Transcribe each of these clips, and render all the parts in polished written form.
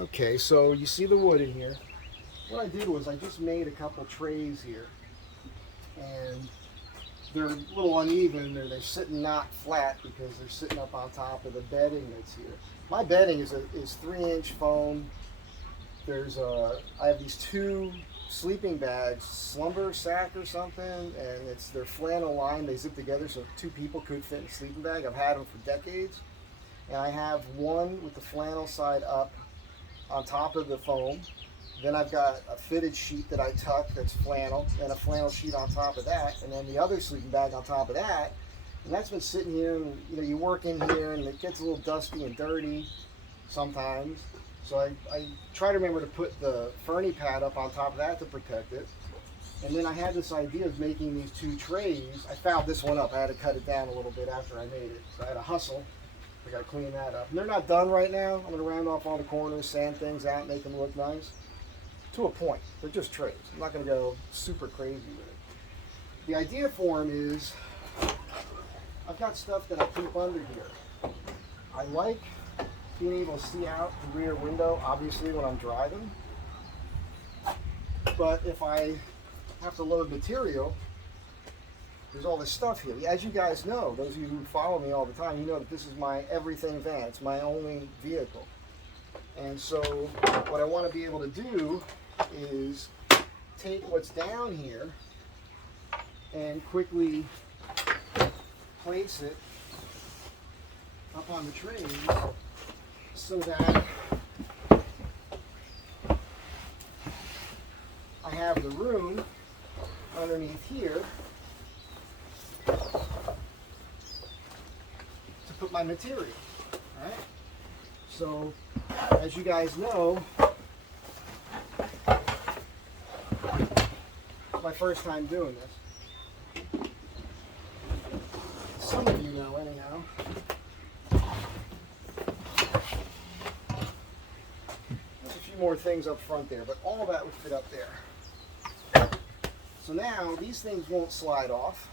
Okay, so you see the wood in here. What I did was I just made a couple trays here, and they're a little uneven. They're sitting not flat because they're sitting up on top of the bedding that's here. My bedding is 3-inch foam. I have these two sleeping bags, slumber sack or something, and they're flannel lined. They zip together so two people could fit in a sleeping bag. I've had them for decades, and I have one with the flannel side up on top of the foam. Then I've got a fitted sheet that I tuck that's flannel, and a flannel sheet on top of that, and then the other sleeping bag on top of that. And that's been sitting here, and you work in here, and it gets a little dusty and dirty sometimes. So I try to remember to put the Fernie pad up on top of that to protect it. And then I had this idea of making these two trays. I fouled this one up. I had to cut it down a little bit after I made it. So I had to hustle. I got to clean that up. And they're not done right now. I'm going to round off all the corners, sand things out, make them look nice. To a point. They're just trays. I'm not going to go super crazy with it. The idea for them is I've got stuff that I keep under here. I like being able to see out the rear window, obviously, when I'm driving. But if I have to load material, there's all this stuff here. As you guys know, those of you who follow me all the time, you know that this is my everything van. It's my only vehicle. And so what I want to be able to do is take what's down here and quickly place it up on the trays so that I have the room underneath here to put my material. All right? So, as you guys know, it's my first time doing this. Some of you know, anyhow. There's a few more things up front there, but all that would fit up there. So now these things won't slide off.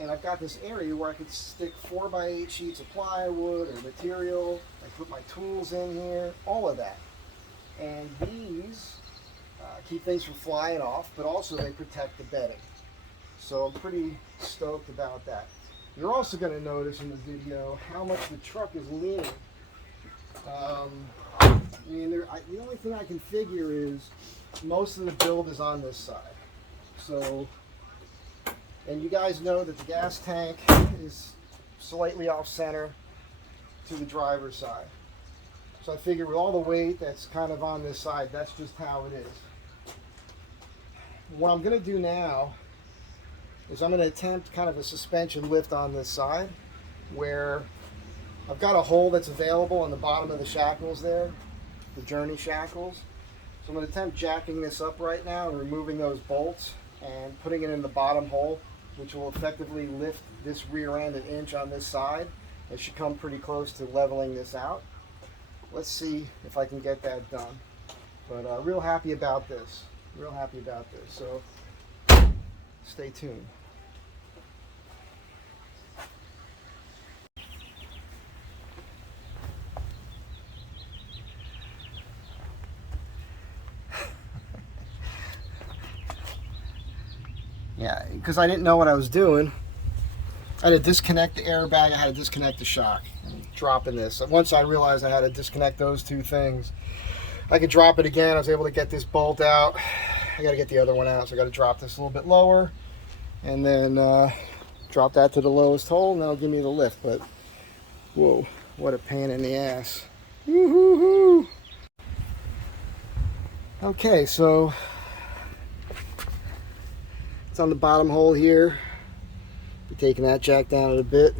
And I've got this area where I could stick 4x8 sheets of plywood or material. I put my tools in here, all of that. And these keep things from flying off, but also they protect the bedding. So I'm pretty stoked about that. You're also going to notice in the video how much the truck is leaning. The only thing I can figure is most of the build is on this side. So, and you guys know that the gas tank is slightly off center to the driver's side. So I figure with all the weight that's kind of on this side, that's just how it is. What I'm going to do now is I'm going to attempt kind of a suspension lift on this side where I've got a hole that's available on the bottom of the shackles there, the Journey shackles. So I'm going to attempt jacking this up right now and removing those bolts and putting it in the bottom hole, which will effectively lift this rear end 1 inch on this side. It should come pretty close to leveling this out. Let's see if I can get that done. But real happy about this. Real happy about this. So stay tuned. Yeah, because I didn't know what I was doing. I had to disconnect the airbag, I had to disconnect the shock. Dropping this. Once I realized I had to disconnect those two things, I could drop it again. I was able to get this bolt out. I got to get the other one out, so I got to drop this a little bit lower and then drop that to the lowest hole, and that'll give me the lift. But whoa, what a pain in the ass. Woo-hoo-hoo. Okay, so it's on the bottom hole here. Be taking that jack down a bit.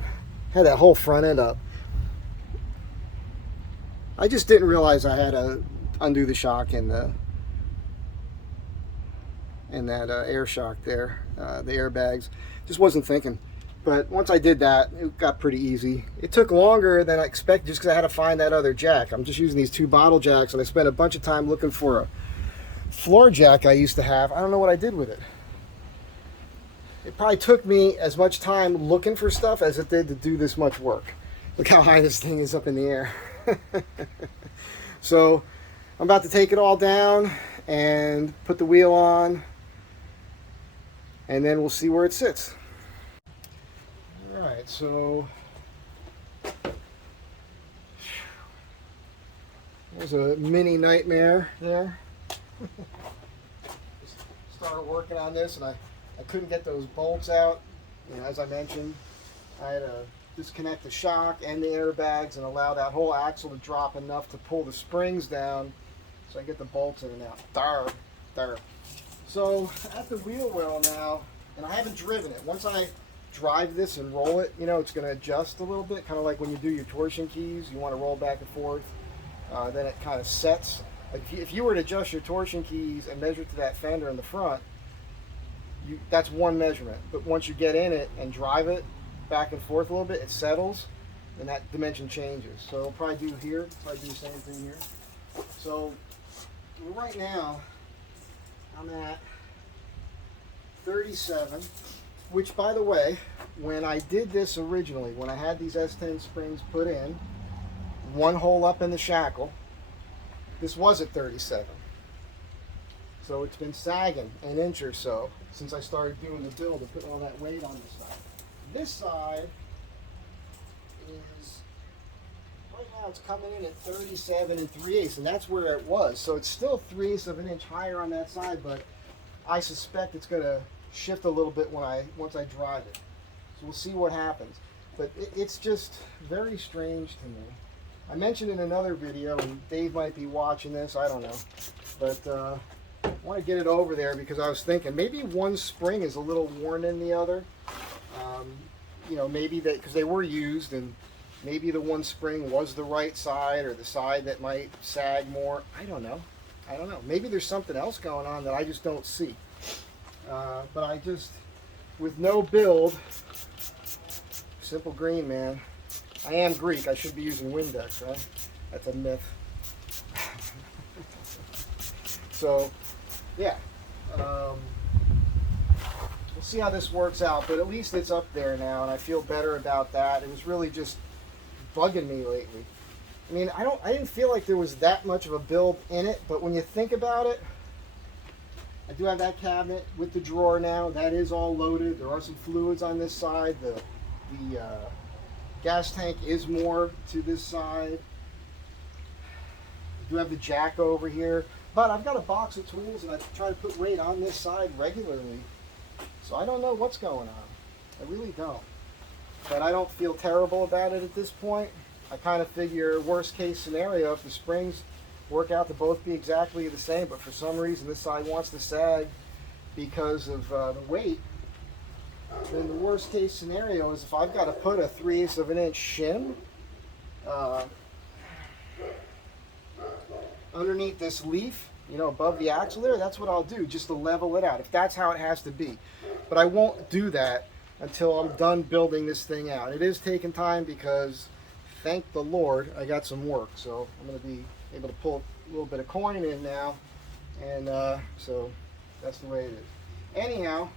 Had that whole front end up. I just didn't realize I had to undo the shock in that air shock there, the airbags. Just wasn't thinking. But once I did that, it got pretty easy. It took longer than I expected just because I had to find that other jack. I'm just using these 2 bottle jacks, and I spent a bunch of time looking for a floor jack I used to have. I don't know what I did with it. It probably took me as much time looking for stuff as it did to do this much work. Look how high this thing is up in the air. So I'm about to take it all down and put the wheel on, and then we'll see where it sits. All right, so there's a mini nightmare there. Started working on this, and I couldn't get those bolts out. You know, as I mentioned, I had to disconnect the shock and the airbags and allow that whole axle to drop enough to pull the springs down so I get the bolts in and out. There. So at the wheel well now, and I haven't driven it. Once I drive this and roll it, you know, it's going to adjust a little bit, kind of like when you do your torsion keys. You want to roll back and forth. Then it kind of sets. Like if you were to adjust your torsion keys and measure to that fender in the front, that's one measurement. But once you get in it and drive it back and forth a little bit, it settles, and that dimension changes. So I'll probably do here. Probably do the same thing here. So right now, I'm at 37, which, by the way, when I did this originally, when I had these S10 springs put in, one hole up in the shackle, this was at 37. So it's been sagging an inch or so since I started doing the build and putting all that weight on this side. This side is, right now it's coming in at 37 3/8, and that's where it was. So it's still 3/8 of an inch higher on that side, but I suspect it's going to shift a little bit once I drive it. So we'll see what happens. But it's just very strange to me. I mentioned in another video, and Dave might be watching this, I don't know, but I want to get it over there because I was thinking maybe one spring is a little worn in the other. You know, maybe that because they were used, and maybe the one spring was the right side or the side that might sag more. I don't know. Maybe there's something else going on that I just don't see. But I just, with no build, simple green, man. I am Greek. I should be using Windex, right? That's a myth. So, yeah. We'll see how this works out, but at least it's up there now, and I feel better about that. It was really just bugging me lately. I mean, I didn't feel like there was that much of a build in it, but when you think about it, I do have that cabinet with the drawer now. That is all loaded. There are some fluids on this side. The gas tank is more to this side. I do have the jack over here, but I've got a box of tools, and I try to put weight on this side regularly. So I don't know what's going on. I really don't. But I don't feel terrible about it at this point. I kind of figure worst case scenario, if the springs work out to both be exactly the same, but for some reason this side wants to sag because of the weight, then the worst case scenario is if I've got to put a 3/8 of an inch shim underneath this leaf, you know, above the axle there, that's what I'll do, just to level it out, if that's how it has to be. But I won't do that until I'm done building this thing out. It is taking time because, thank the Lord, I got some work. So I'm going to be able to pull a little bit of coin in now. And so that's the way it is. Anyhow,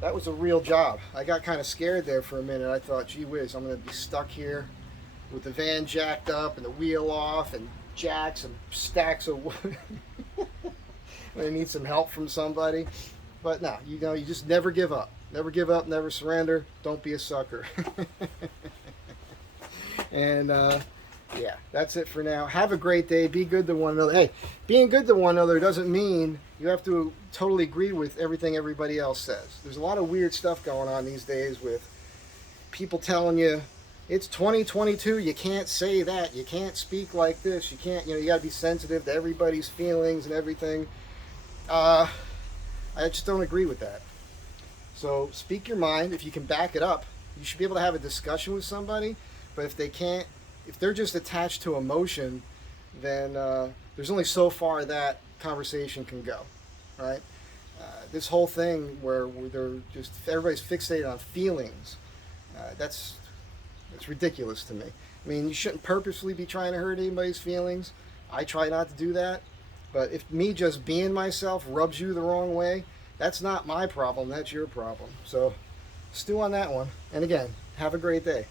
that was a real job. I got kind of scared there for a minute. I thought, gee whiz, I'm going to be stuck here with the van jacked up and the wheel off and jacks and stacks of wood. I need some help from somebody. But no, you know, you just never give up. Never give up, never surrender. Don't be a sucker. And yeah, that's it for now. Have a great day. Be good to one another. Hey, being good to one another doesn't mean you have to totally agree with everything everybody else says. There's a lot of weird stuff going on these days with people telling you, it's 2022, you can't say that, you can't speak like this, you can't, you know, you got to be sensitive to everybody's feelings and everything. I just don't agree with that. So speak your mind. If you can back it up, you should be able to have a discussion with somebody. But if they can't, if they're just attached to emotion, then there's only so far that conversation can go, right? This whole thing where they're just, everybody's fixated on feelings, that's ridiculous to me. I mean, you shouldn't purposely be trying to hurt anybody's feelings. I try not to do that. But if me just being myself rubs you the wrong way, that's not my problem, that's your problem. So stew on that one. And again, have a great day.